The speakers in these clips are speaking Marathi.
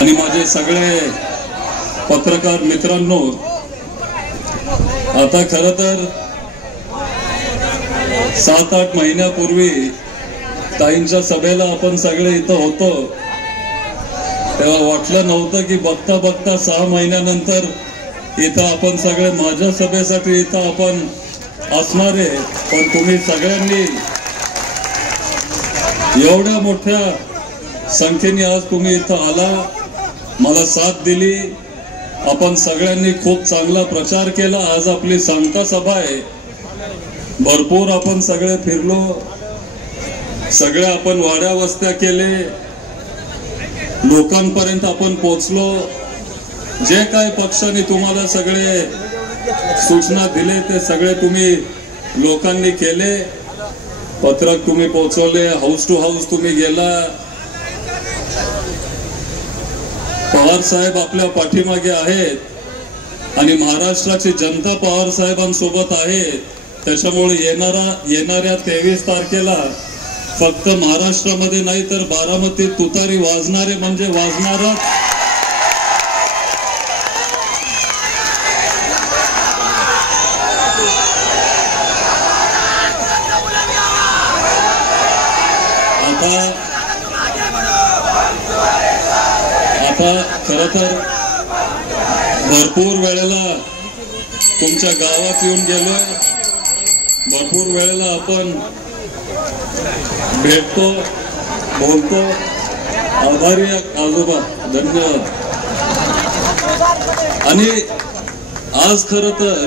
आणि माझे सगळे पत्रकार मित्रांनो, आता खरं तर 7-8 महिन्यापूर्वी ताईंच्या सभेला आपण सगळे इथं होतो, तेव्हा वाटलं नव्हतं की बघता बघता 6 महिन्यानंतर इथं आपण सगळे माझ्या सभेसाठी इथं आपण असणार आहे. पण तुम्ही सगळ्यांनी एवढ्या मोठ्या संख्येने आज तुम्ही इथं आला, मला साथ दिली. आपण सगळ्यांनी खूप चांगला प्रचार केला. आज आपली सांगता सभा आहे, भरपूर आपण सगळे फिरलो, सगळे आपण वाड्या वस्त्या केले, लोकांपर्यंत आपण पोहोचलो. जे काय पक्षाने तुम्हाला सगळे सूचना दिले ते सगळे तुम्ही लोकांनी केले. पत्रक तुम्ही पोहोचवले, हाऊस टू हाऊस तुम्ही गेला. पवार साहेब आपल्या पाठीमागे आहेत आणि महाराष्ट्राची जनता पवार साहेबांसोबत आहे. त्याच्यामुळे येणाऱ्या 23 तारखेला फक्त महाराष्ट्रामध्ये नाही तर बारामतीत तुतारी वाजणारे म्हणजे वाजणारच. आता खरं तर भरपूर वेळेला तुमच्या गावात येऊन गेलोय, भरपूर वेळेला आपण भेटतो, बोलतो. आभारी आजोबा, धन्यवाद. आणि आज खरं तर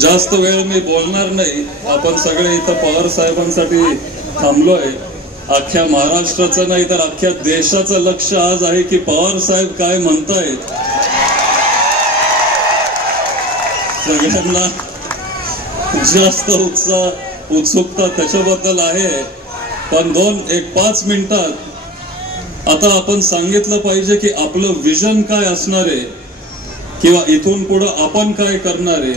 जास्त वेळ मी बोलणार नाही. आपण सगळे इथं पवार साहेबांसाठी थांबलोय. अख्ख्या महाराष्ट्राचं नाही तर अख्ख्या देशाचं लक्ष आज आहे की पवार साहेब काय म्हणतायत. सगळ्यांना जास्त उत्सुकता त्याच्याबद्दल आहे. पण 5 मिनिटात आता आपण सांगितलं पाहिजे की आपलं विजन काय असणार आहे किंवा इथून पुढं आपण काय करणार आहे,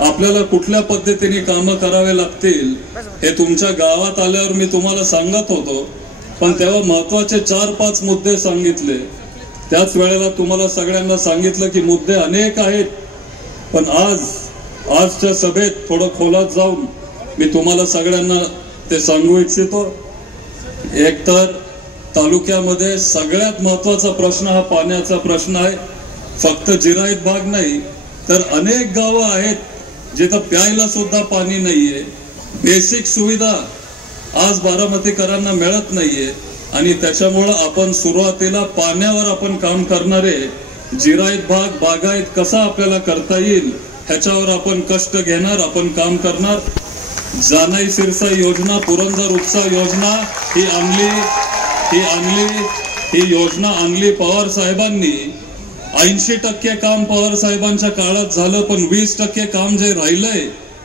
आपल्याला कुठल्या पद्धतीने कामं करावे लागतील हे तुमच्या गावात आल्यावर मी तुम्हाला सांगत होतो. पण तेव्हा महत्वाचे 4-5 मुद्दे सांगितले. त्याच वेळेला तुम्हाला सगळ्यांना सांगितलं की मुद्दे अनेक आहेत, पण आजच्या सभेत थोडं खोलात जाऊन मी तुम्हाला सगळ्यांना ते सांगू इच्छितो. एक तर तालुक्यामध्ये सगळ्यात महत्वाचा प्रश्न हा पाण्याचा प्रश्न आहे. फक्त जिरायत भाग नाही तर अनेक गावं आहेत जिथं प्यायला सुद्धा पाणी नाहीये. बेसिक सुविधा आज बारामतीकरांना मिळत नाहीये आणि त्याच्यामुळं आपण सुरुवातीला पाण्यावर आपण काम करणारे. जिरायत भाग बागायत कसा आपल्याला करता येईल ह्याच्यावर आपण कष्ट घेणार, आपण काम करणार. जानाई सिरसा योजना, पुरंदर उपसा योजना ही योजना आणली पवार साहेबांनी. 80% काम पवार साहेबांच्या काळात झालं, पण 20% काम जे राहिलंय,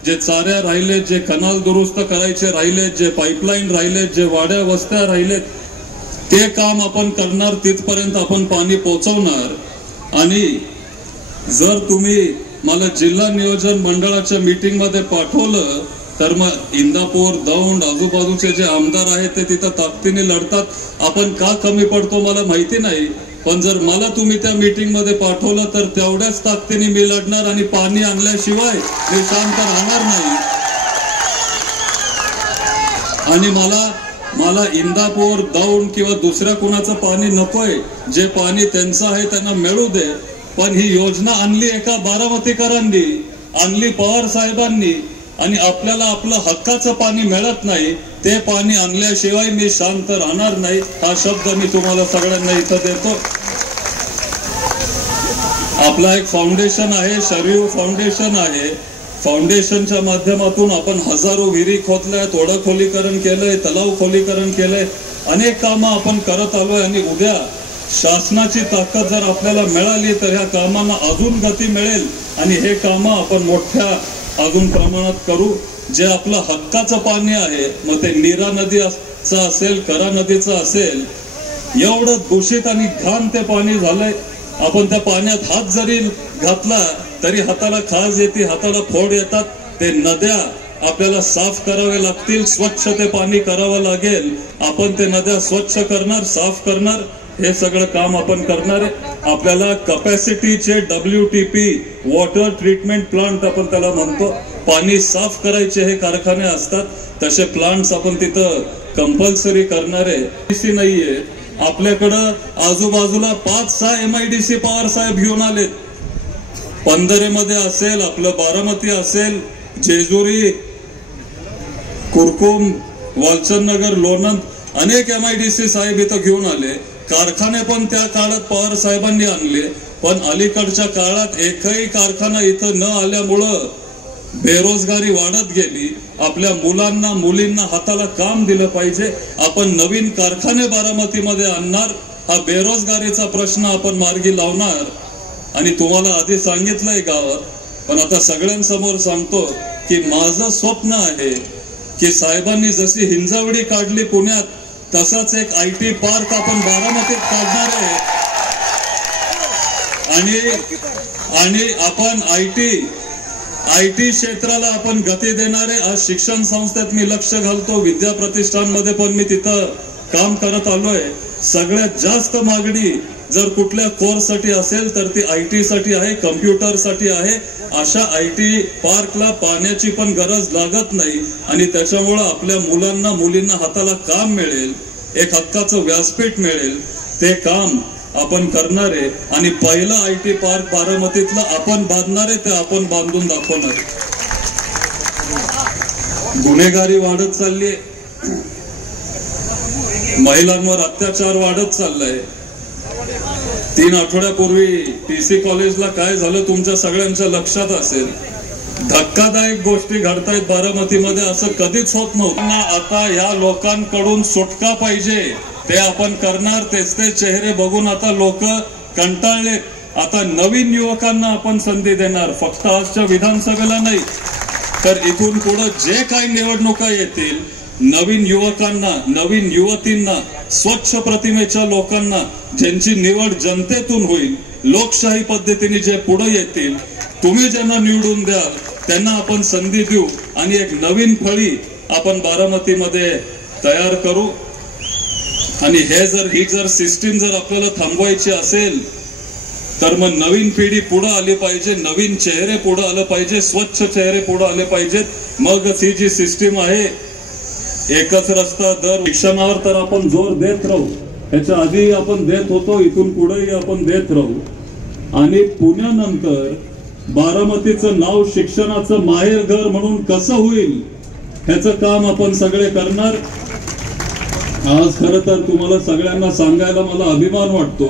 जे चाऱ्या राहिलेत, जे कनाल दुरुस्त करायचे राहिलेत, जे पाईपलाईन राहिलेत, जे वाड्या वस्त्या राहिलेत, ते काम आपण करणार. तिथपर्यंत आपण पाणी पोहोचवणार. आणि जर तुम्ही मला जिल्हा नियोजन मंडळाच्या मीटिंग मध्ये पाठवलं तर मग इंदापूर, दौंड, आजूबाजूचे जे आमदार आहेत ते तिथं ताकदीने लढतात. आपण का कमी पडतो मला माहिती नाही, पण जर मला तुम्ही त्या मीटिंग मध्ये पाठवलं तर तेवढ्याच ताकदीने मी लढणार आणि पाणी आणल्याशिवाय मी शांत राहणार नाही. आणि मला इंदापूर, दौंड किंवा दुसऱ्या कुणाचं पाणी नकोय. जे पाणी त्यांचं आहे त्यांना मिळू दे. पण ही योजना आणली एका बारामतीकरांनी, आणली पवार साहेबांनी, आणि आपल्याला आपलं हक्काचं पाणी मिळत नाही. ते पाणी आणल्याशिवाय मी शांत राहणार नाही. हा शब्द मी तुम्हाला सगळ्यांना इथं देतो. आपला एक फाउंडेशन आहे, शरीर फाउंडेशन आहे. फाउंडेशनच्या माध्यमातून आपण हजारो विहिरी खोदल्या, ओढा खोलीकरण केलंय, तलाव खोलीकरण केलंय, अनेक कामं आपण करत आलोय. आणि उद्या शासनाची ताकद जर आपल्याला मिळाली तर ह्या कामांना अजून गती मिळेल आणि हे कामं आपण मोठ्या अजून प्रमाणात करू. जे आपलं हक्काचं पाणी आहे, मग ते नीरा नदीचं असेल, करा नदीचं असेल, एवढं दूषित आणि घाण ते पाणी झालंय. आपण त्या पाण्यात हात जरी घातला तरी हाताला खाज येते, हाताला फोड येतात. ते नद्या आपल्याला साफ करावे लागतील, स्वच्छ ते पाणी करावं लागेल. आपण ते नद्या स्वच्छ करणार, साफ करणार. हे सगळं काम आपण करणार आहे। आपल्याला कॅपॅसिटीचे WTP वॉटर ट्रीटमेंट प्लांट आपण त्याला म्हणतो, पाणी साफ करायचे हे कारखाने असतात, तसे प्लांट्स आपण तिथं कंपल्सरी करणार आहे। नाहीये आपल्याकडं, आजूबाजूला 5-6 MIDC पवार साहेब घेऊन आलेत। पंधरेमध्ये असेल, आपलं बारामती असेल, जेजुरी, कुरकुम, वालचंदनगर, लोणंद, अनेक MIDC साहेब इथं घेऊन आले। कारखाने पण त्या काळात पवार साहेबांनी आणले, पण अलीकडच्या काळात एकही कारखाना इथं न आल्यामुळं बेरोजगारी वाढत गेली। आपल्या मुलांना मुलींना हाताला काम दिलं पाहिजे, आपण नवीन कारखाने बारामतीमध्ये आणणार, हा बेरोजगारीचा प्रश्न आपण मार्गी लावणार। आणि तुम्हाला आधी सांगितलंय गावात, पण आता सगळ्यांसमोर सांगतो की माझं स्वप्न आहे की साहेबांनी जशी हिंजवडी काढली पुण्यात, तसाच एक IT पार्क आपण बारामतीत काढणार आहे। आणि आपण IT क्षेत्राला आपण गती देणार आहे। आज शिक्षण संस्थेत मी लक्ष घालतो, विद्या प्रतिष्ठानमध्ये पण मी तिथं काम करत आलोय। सगळ्यात जास्त मागणी जर कुठल्या कोर्ससाठी असेल तर ती IT साठी आहे, कम्प्युटर साठी आहे। अशा IT पार्कला पाण्याची पण गरज लागत नाही आणि त्याच्यामुळे आपल्या मुलांना मुलींना हाताला काम मिळेल, एक हक्काचं व्यासपीठ मिळेल, ते काम आपण करणार आहे। आणि पहिलं IT पार्क बारामतीतलं आपण बांधणार आहे, ते आपण बांधून दाखवणार आहे। गुन्हेगारी वाढत चालली, महिलांवर अत्याचार वाढत चाललाय। 3 आठवड्यापूर्वी TC कॉलेजला काय झालं तुमच्या सगळ्यांच्या लक्षात असेल। धक्कादायक गोष्टी घडतायत बारामतीमध्ये, असं कधीच होत नव्हतं। आता या लोकांकडून सुटका पाहिजे, ते आपण करणार। तेच ते चेहरे बघून आता लोक कंटाळले। आता नवीन युवकांना आपण संधी देणार, फक्त आजच्या विधानसभेला नाही तर इथून पुढे जे काही निवडणुका येतील, नवीन युवकांना, नवीन युवतींना, स्वच्छ प्रतिमेच्या लोकांना, ज्यांची निवड जनतेतून होईल, लोकशाही पद्धतीने जे पुढे येतील, तुम्ही ज्यांना निवडून द्याल त्यांना आपण संधी देऊ आणि एक नवीन फळी आपण बारामतीमध्ये तयार करू। आणि ही जर सिस्टीम जर आपल्याला थांबवायची असेल तर मग नवीन पिढी पुढे आली पाहिजे, नवीन चेहरे पुढे आले पाहिजे, स्वच्छ चेहरे पुढे आले पाहिजेत। मगच ही जी सिस्टीम आहे, एकच रस्ता दर, शिक्षणावर तर आपण जोर देत राहू, याच्या आधी आपण देत होतो, इथून पुढेही आपण देत राहू। आणि पुण्यानंतर बारामतीचं नाव शिक्षणाचं माहेरघर म्हणून कसं होईल ह्याचं काम आपण सगळे करणार। आज खरं तर तुम्हाला सगळ्यांना सांगायला मला अभिमान वाटतो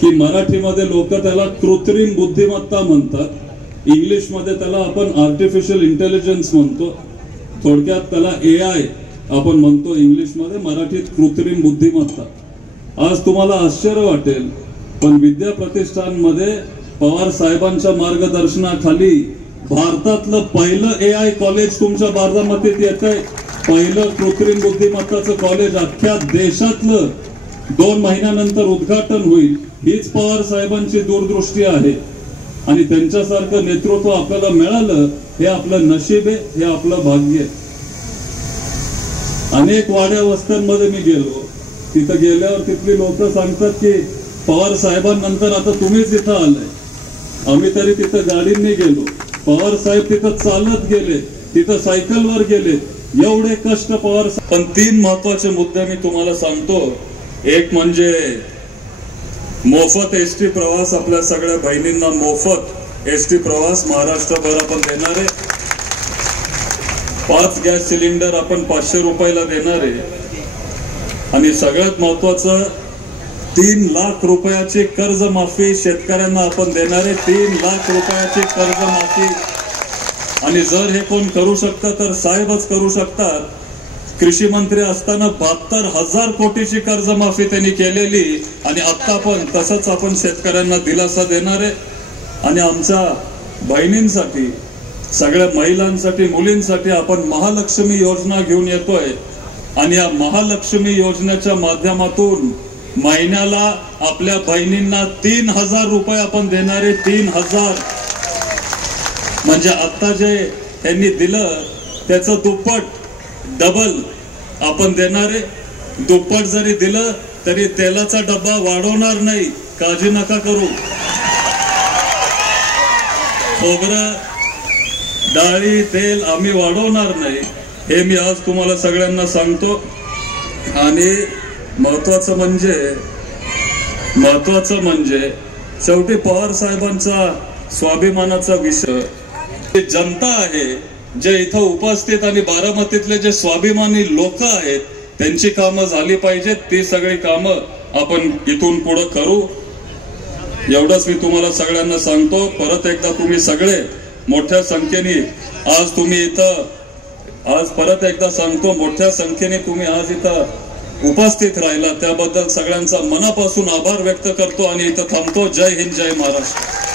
की मराठीमध्ये लोक त्याला कृत्रिम बुद्धिमत्ता म्हणतात, इंग्लिशमध्ये त्याला आपण आर्टिफिशियल इंटेलिजन्स म्हणतो, थोडक्यात त्याला AI आपण म्हणतो इंग्लिशमध्ये, मराठीत कृत्रिम बुद्धिमत्ता। आज तुम्हाला आश्चर्य वाटेल, पण विद्या प्रतिष्ठानमध्ये पवार साहेबांच्या मार्गदर्शनाखाली भारतातलं पहिलं AI कॉलेज तुमच्या बारामतीत येतंय। पहिलं कृत्रिम बुद्धिमत्ताचं कॉलेज अख्ख्या देशातलं 2 महिन्यानंतर उद्घाटन होईल। हीच पवार साहेबांची दूरदृष्टी आहे आणि त्यांच्यासारखं नेतृत्व आपल्याला मिळालं, हे आपलं नशीब आहे, हे आपलं भाग्य आहे। अनेक वाड्या वस्त्यांमध्ये मी गेलो, तिथं गेल्यावर तिथली लोक सांगतात की पवार साहेबांनंतर आता तुम्हीच इथं आलाय। आम्ही तरी तिथं गाडींनी गेलो, पवार साहेब तिथं चालत गेले, तिथं सायकलवर गेले, एवढे कष्ट पवार। पण 3 महत्वाचे मुद्दे मी तुम्हाला सांगतो। एक म्हणजे मोफत ST प्रवास, आपल्या सगळ्या बहिणींना मोफत ST प्रवास महाराष्ट्रभर आपण देणार आहे। 5 गॅस सिलेंडर आपण 500 रुपयाला देणार आहे। आणि सगळ्यात महत्वाचं 3 लाख रुपयाची कर्जमाफी शेतकऱ्यांना आपण देणार आहे। 3 लाख रुपयाची कर्जमाफी। आणि जर हे कोण करू शकतं तर साहेबच करू शकतात। कृषी मंत्री असताना 72,000 कोटीची कर्जमाफी त्यांनी केलेली आणि आता पण तसंच आपण शेतकऱ्यांना दिलासा देणार आहे। आणि आमच्या बहिणींसाठी, सगळ्या महिलांसाठी, मुलींसाठी आपण महालक्ष्मी योजना घेऊन येतोय आणि या महालक्ष्मी योजनेच्या माध्यमातून महिन्याला आपल्या बहिणींना 3,000 रुपये आपण देणार आहे। 3,000 म्हणजे आता जे यांनी दिलं त्याचं दुप्पट, डबल आपण देणार आहे। दुप्पट जरी दिलं तरी तेलाचा डब्बा वाढवणार नाही, काळजी नका करू. खोबरं, डाळी, तेल आम्ही वाढवणार नाही, हे मी आज तुम्हाला सगळ्यांना सांगतो. आणि महत्वाचं म्हणजे शेवटी पवार साहेबांचा स्वाभिमानाचा विषय, जनता आहे जे इथं उपस्थित आणि बारामतीतले जे स्वाभिमानी लोक आहेत त्यांची कामं झाली पाहिजेत. ती सगळी कामं आपण इथून पुढे करू, एवढंच मी तुम्हाला सगळ्यांना सांगतो. परत एकदा तुम्ही सगळे मोठ्या संख्येने आज तुम्ही इथं, आज परत एकदा सांगतो, मोठ्या संख्येने तुम्ही आज इथं उपस्थित राहिला त्याबद्दल सगळ्यांचा मनापासून आभार व्यक्त करतो आणि इथं थांबतो. जय हिंद, जय महाराष्ट्र.